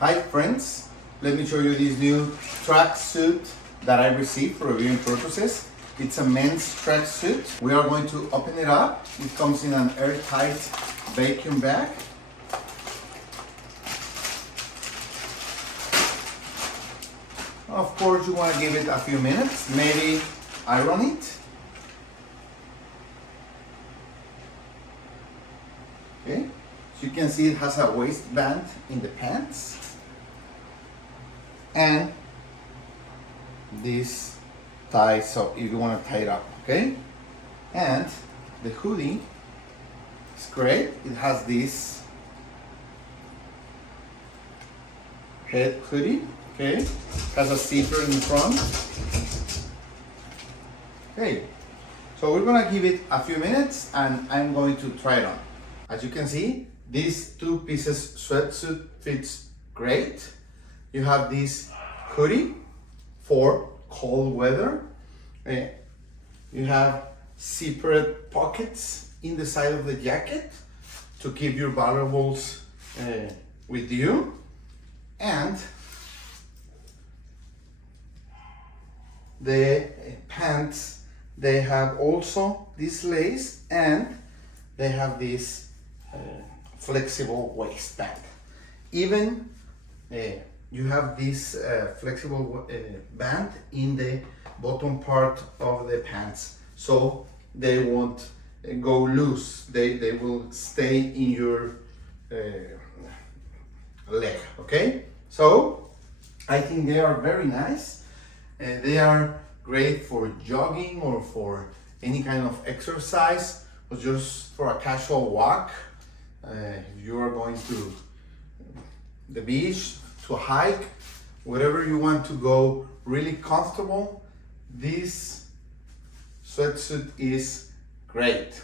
Hi friends, let me show you this new tracksuit that I received for reviewing purposes. It's a men's tracksuit. We are going to open it up. It comes in an airtight vacuum bag. Of course, you want to give it a few minutes, maybe iron it. Okay, so you can see it has a waistband in the pants. And this ties up if you want to tie it up, okay? And the hoodie is great. It has this head hoodie, okay? Has a zipper in the front. Okay, so we're gonna give it a few minutes and I'm going to try it on. As you can see, this two pieces sweatsuit fits great. You have this hoodie for cold weather. You have separate pockets in the side of the jacket to keep your valuables with you. And the pants, they have also this lace and they have this flexible waistband. Even you have this flexible band in the bottom part of the pants, so they won't go loose. They will stay in your leg, okay? So I think they are very nice. They are great for jogging or for any kind of exercise, or just for a casual walk. If you are going to the beach, to hike, wherever you want to go really comfortable, this sweatsuit is great.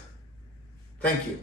Thank you.